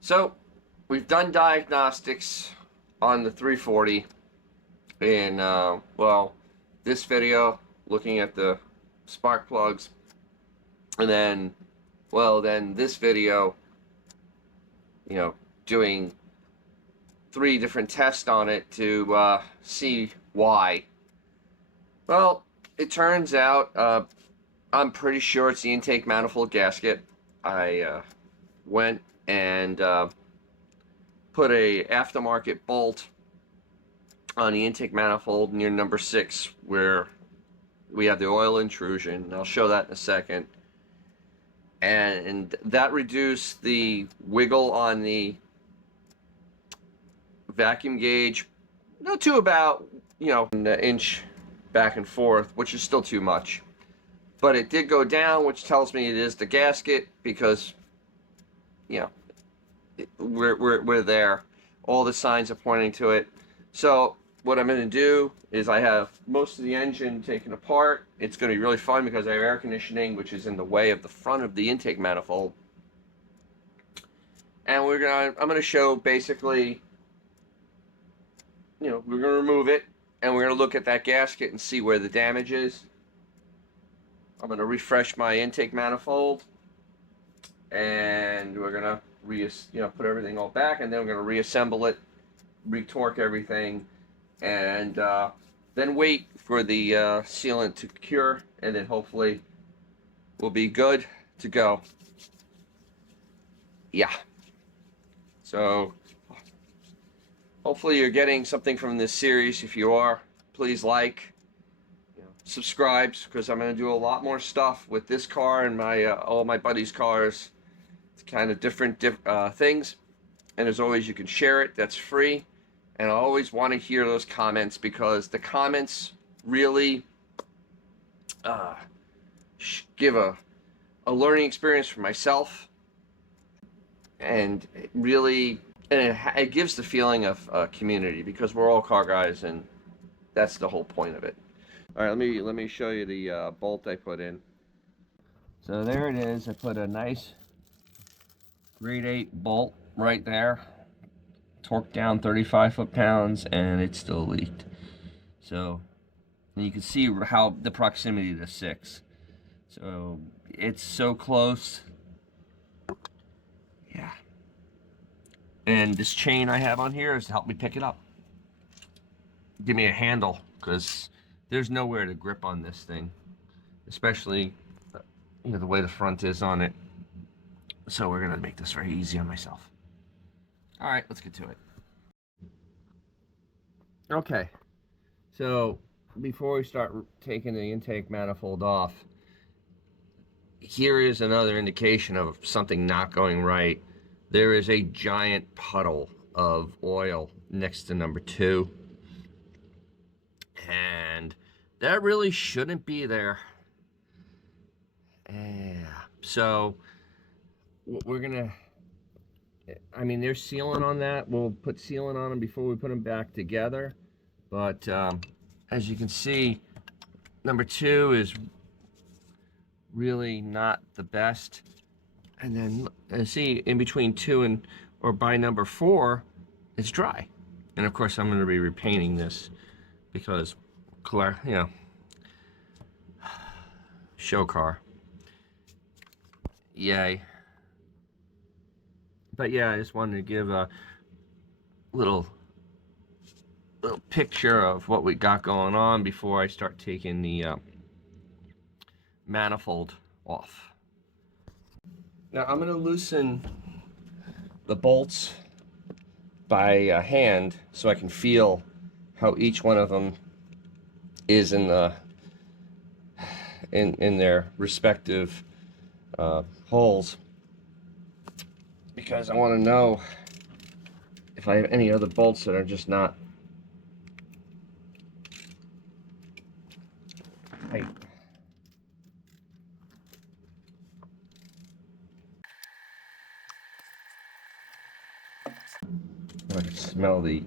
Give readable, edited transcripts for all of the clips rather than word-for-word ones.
So we've done diagnostics on the 340 in, well, this video looking at the spark plugs, and then, well, then this video, you know, doing 3 different tests on it to see why. Well, it turns out I'm pretty sure it's the intake manifold gasket. I went and put a aftermarket bolt on the intake manifold near number 6 where we have the oil intrusion. I'll show that in a second. And that reduced the wiggle on the vacuum gauge, not to about, an inch back and forth, which is still too much. But it did go down, which tells me it is the gasket because, we're there. All the signs are pointing to it. So what I'm going to do is I have most of the engine taken apart. It's going to be really fun because I have air conditioning, which is in the way of the front of the intake manifold. And I'm going to show basically, we're going to remove it and we're going to look at that gasket and see where the damage is. I'm going to refresh my intake manifold and we're going to put everything all back, and then we're going to reassemble it, retorque everything, and then wait for the sealant to cure, and then hopefully we'll be good to go. Yeah. So hopefully you're getting something from this series. If you are, please like, subscribe, because I'm going to do a lot more stuff with this car and my all my buddies' cars. It's kind of different things. And as always, you can share it. That's free. And I always want to hear those comments because the comments really give a learning experience for myself. And it gives the feeling of community because we're all car guys, and that's the whole point of it. All right, let me show you the bolt I put in. So there it is. I put a nice grade 8 bolt right there, torqued down 35 foot-pounds, and it still leaked. So you can see how the proximity to 6. So it's so close. Yeah. And this chain I have on here is to help me pick it up. Give me a handle, because there's nowhere to grip on this thing, especially the way the front is on it. So we're gonna make this very easy on myself. All right, let's get to it. Okay, so before we start taking the intake manifold off, here is another indication of something not going right. There is a giant puddle of oil next to number 2. And that really shouldn't be there. Yeah. So we're gonna, there's sealant on that. We'll put sealant on them before we put them back together. But as you can see, number 2 is really not the best. And then see, in between 2 or by number 4, it's dry. And of course, I'm going to be repainting this because, show car. Yay. But yeah, I just wanted to give a little picture of what we got going on before I start taking the manifold off. Now I'm going to loosen the bolts by hand so I can feel how each one of them is in their respective holes, because I want to know if I have any other bolts that are just not tight. I can smell the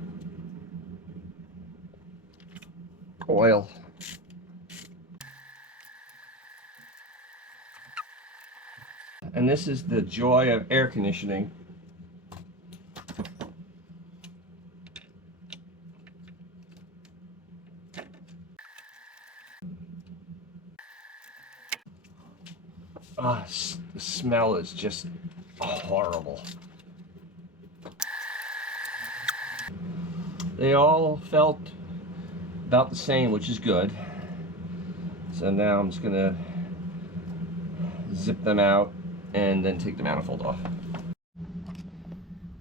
oil. And this is the joy of air conditioning. The smell is just horrible. They all felt about the same, which is good. So now I'm just gonna zip them out and then take the manifold off.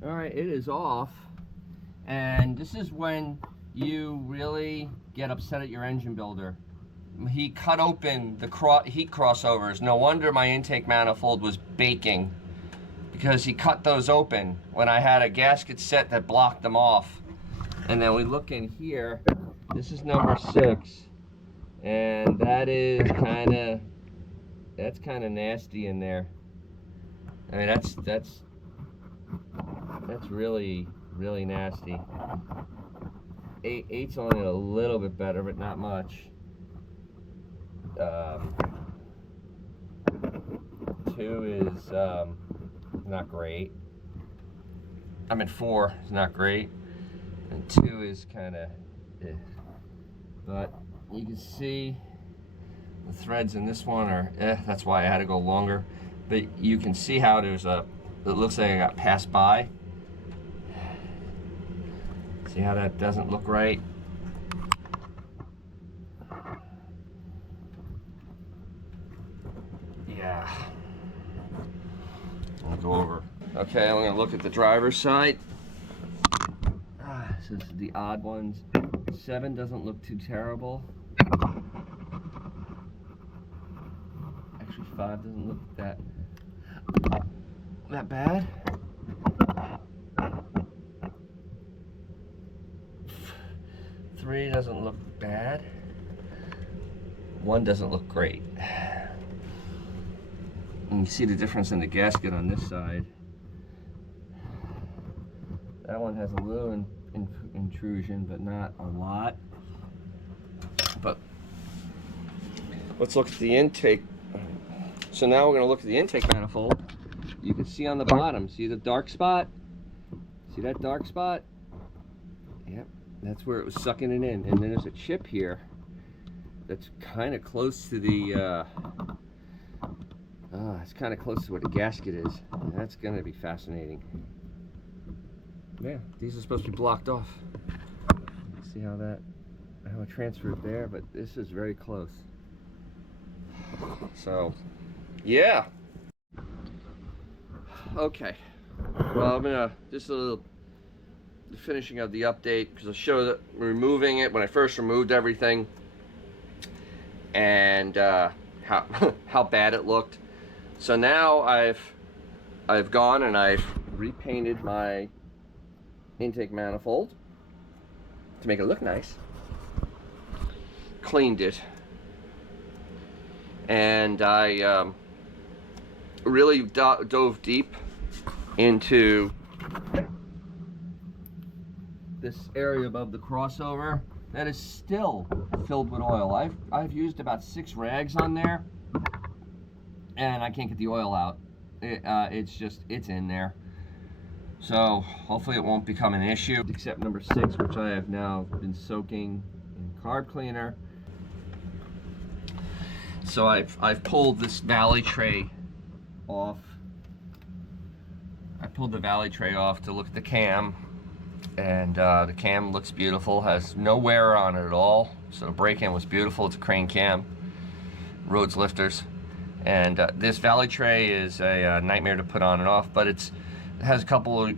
All right, it is off. And this is when you really get upset at your engine builder. He cut open the heat crossovers. No wonder my intake manifold was baking, because he cut those open when I had a gasket set that blocked them off. And then we look in here, this is number 6, and that is that's kind of nasty in there. I mean, that's really nasty. 8's only a little bit better, but not much. 2 is not great. I mean, 4 is not great, and 2 is kind of but you can see the threads in this one are that's why I had to go longer. But you can see how there's it looks like I got passed by. See how that doesn't look right? Yeah. I'll go over. Okay, I'm gonna look at the driver's side. This is the odd ones. 7 doesn't look too terrible. Actually, 5 doesn't look that bad. 3 doesn't look bad. 1 doesn't look great. And you see the difference in the gasket on this side. That one has a little intrusion, but not a lot. But let's look at the intake. So now we're going to look at the intake manifold. You can see on the bottom, see the dark spot? See that dark spot? Yep, that's where it was sucking it in. And then there's a chip here that's kind of close to the it's kind of close to where the gasket is. That's going to be fascinating. Yeah, these are supposed to be blocked off. See how it transferred there, but this is very close. So, yeah. Okay. Well, I'm gonna just a little the finishing of the update, because I'll show that removing it when I first removed everything, and how bad it looked. So now I've gone and I've repainted my intake manifold to make it look nice. Cleaned it, and I really dove deep into this area above the crossover that is still filled with oil. I've used about 6 rags on there, and I can't get the oil out. It's in there. So hopefully it won't become an issue, except number 6, which I have now been soaking in carb cleaner. So I've pulled this valley tray off. I pulled the valley tray off to look at the cam, and the cam looks beautiful, has no wear on it at all. So the break-in was beautiful. It's a crane cam, Rhodes lifters, and this valley tray is a nightmare to put on and off, but it has a couple of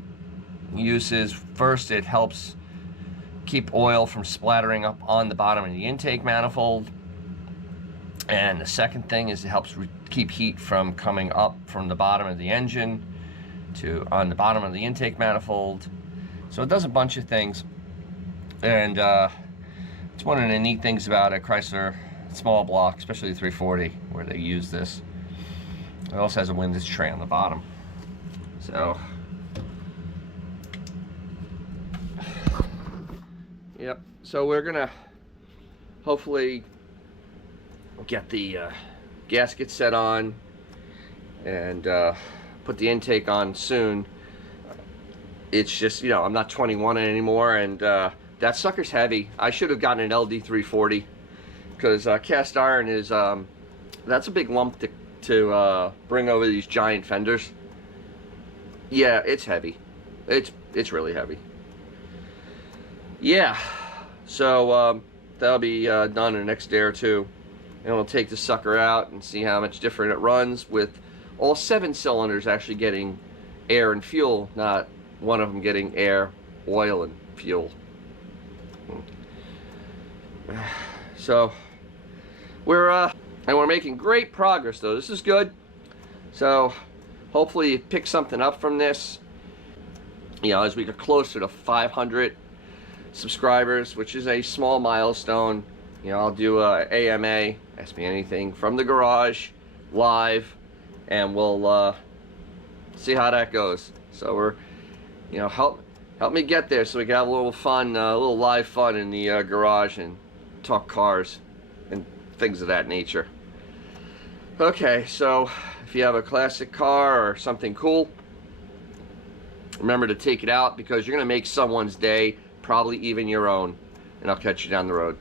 uses. First, it helps keep oil from splattering up on the bottom of the intake manifold, and the second thing is it helps keep heat from coming up from the bottom of the engine to on the bottom of the intake manifold. So it does a bunch of things, and it's one of the neat things about a Chrysler small block, especially the 340, where they use this. It also has a windows tray on the bottom. So, yep. So we're gonna hopefully get the gasket set on and put the intake on soon. It's just, you know, I'm not 21 anymore, and that sucker's heavy. I should have gotten an LD 340, because cast iron is that's a big lump to bring over these giant fenders. Yeah, it's heavy. It's really heavy. Yeah, so that'll be done in the next day or two, and we'll take the sucker out and see how much different it runs with all 7 cylinders actually getting air and fuel, not one of them getting air, oil, and fuel. So we're making great progress though. This is good. So hopefully you pick something up from this. You know, as we get closer to 500 subscribers, which is a small milestone. You know, I'll do a AMA, Ask Me Anything, from the garage, live, and we'll see how that goes. So we're, you know, help me get there so we can have a little fun, a little live fun in the garage and talk cars and things of that nature. Okay, so if you have a classic car or something cool, remember to take it out, because you're going to make someone's day, probably even your own. And I'll catch you down the road.